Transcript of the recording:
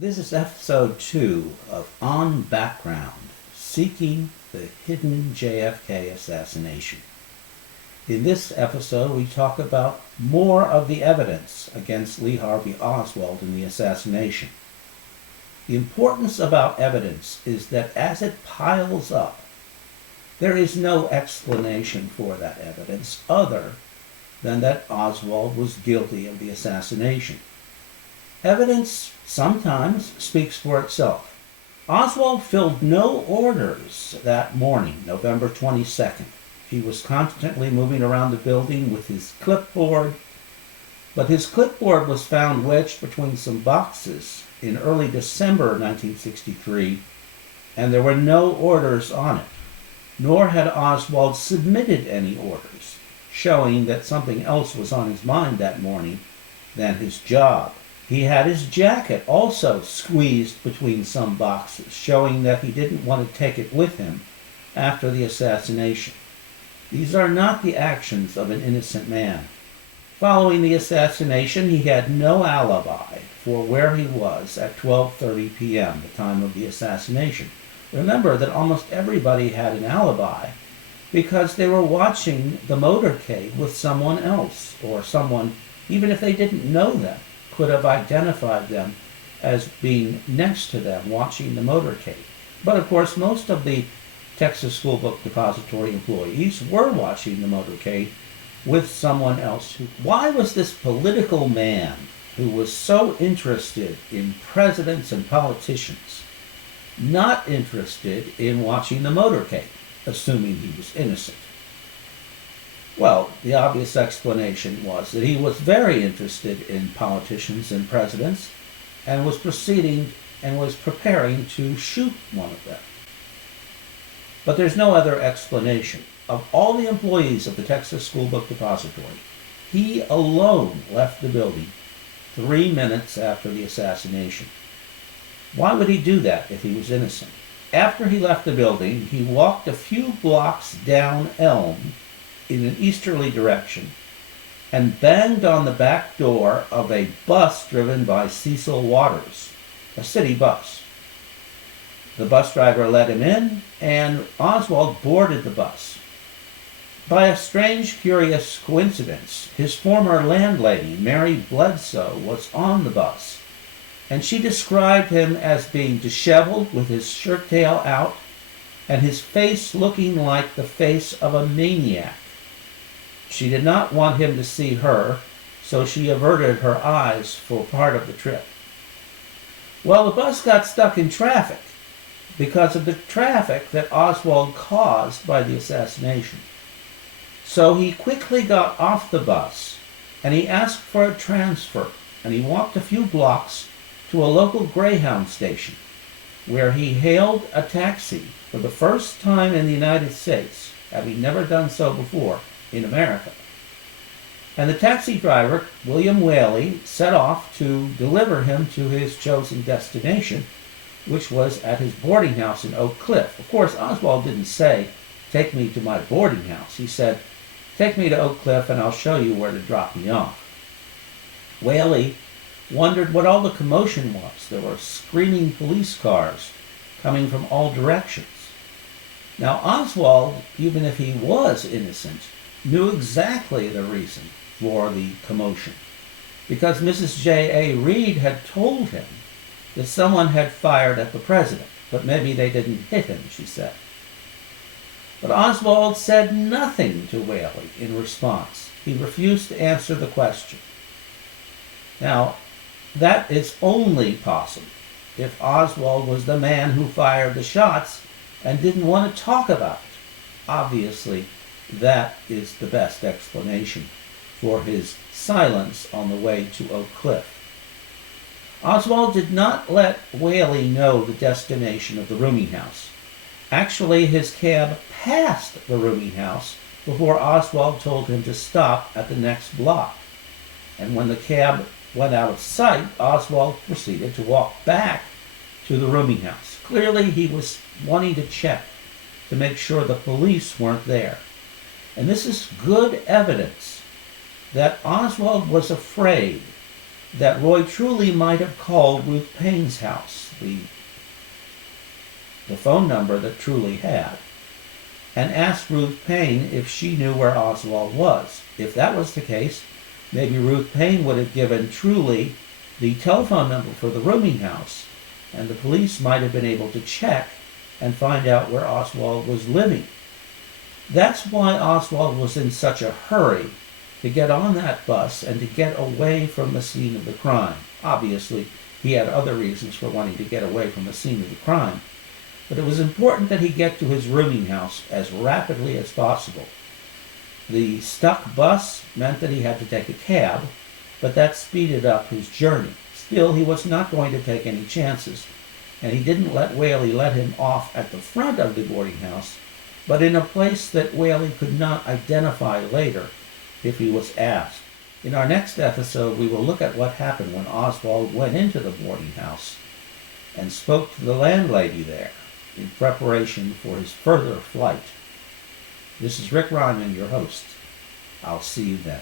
This is episode 2 of On Background, Seeking the Hidden JFK Assassination. In this episode, we talk about more of the evidence against Lee Harvey Oswald in the assassination. The importance about evidence is that as it piles up, there is no explanation for that evidence other than that Oswald was guilty of the assassination. Evidence sometimes speaks for itself. Oswald filled no orders that morning, November 22nd. He was constantly moving around the building with his clipboard, but his clipboard was found wedged between some boxes in early December 1963, and there were no orders on it, nor had Oswald submitted any orders, showing that something else was on his mind that morning than his job. He had his jacket also squeezed between some boxes, showing that he didn't want to take it with him after the assassination. These are not the actions of an innocent man. Following the assassination, he had no alibi for where he was at 12:30 p.m., the time of the assassination. Remember that almost everybody had an alibi because they were watching the motorcade with someone else, or someone, even if they didn't know them, could have identified them as being next to them watching the motorcade. But of course, most of the Texas School Book Depository employees were watching the motorcade with someone else. Why was this political man who was so interested in presidents and politicians not interested in watching the motorcade, assuming he was innocent? Well, the obvious explanation was that he was very interested in politicians and presidents and was proceeding and was preparing to shoot one of them. But there's no other explanation. Of all the employees of the Texas School Book Depository, he alone left the building 3 minutes after the assassination. Why would he do that if he was innocent? After he left the building, he walked a few blocks down Elm in an easterly direction and banged on the back door of a bus driven by Cecil Waters, a city bus. The bus driver let him in, and Oswald boarded the bus. By a strange, curious coincidence, his former landlady, Mary Bledsoe, was on the bus, and she described him as being disheveled with his shirt tail out and his face looking like the face of a maniac. She did not want him to see her, so she averted her eyes for part of the trip. Well, the bus got stuck in traffic because of the traffic that Oswald caused by the assassination. So he quickly got off the bus and he asked for a transfer, and he walked a few blocks to a local Greyhound station where he hailed a taxi for the first time in the United States, having never done so before in America. And the taxi driver, William Whaley, set off to deliver him to his chosen destination, which was at his boarding house in Oak Cliff. Of course, Oswald didn't say, "Take me to my boarding house." He said, "Take me to Oak Cliff and I'll show you where to drop me off." Whaley wondered what all the commotion was. There were screaming police cars coming from all directions. Now, Oswald, even if he was innocent, knew exactly the reason for the commotion, because Mrs. J.A. Reid had told him that someone had fired at the president, but maybe they didn't hit him, she said. But Oswald said nothing to Whaley in response. He refused to answer the question. Now, that is only possible if Oswald was the man who fired the shots and didn't want to talk about it. Obviously, that is the best explanation for his silence on the way to Oak Cliff. Oswald did not let Whaley know the destination of the rooming house. Actually, his cab passed the rooming house before Oswald told him to stop at the next block. And when the cab went out of sight, Oswald proceeded to walk back to the rooming house. Clearly, he was wanting to check to make sure the police weren't there. And this is good evidence that Oswald was afraid that Roy truly might have called Ruth Paine's house, the phone number that Truly had, and asked Ruth Paine if she knew where Oswald was. If that was the case, maybe Ruth Paine would have given Truly the telephone number for the rooming house, and the police might have been able to check and find out where Oswald was living. That's why Oswald was in such a hurry to get on that bus and to get away from the scene of the crime. Obviously, he had other reasons for wanting to get away from the scene of the crime, but it was important that he get to his rooming house as rapidly as possible. The stuck bus meant that he had to take a cab, but that speeded up his journey. Still, he was not going to take any chances, and he didn't let Whaley let him off at the front of the boarding house, but in a place that Whaley could not identify later if he was asked. In our next episode, we will look at what happened when Oswald went into the boarding house and spoke to the landlady there in preparation for his further flight. This is Rick Ryman, your host. I'll see you then.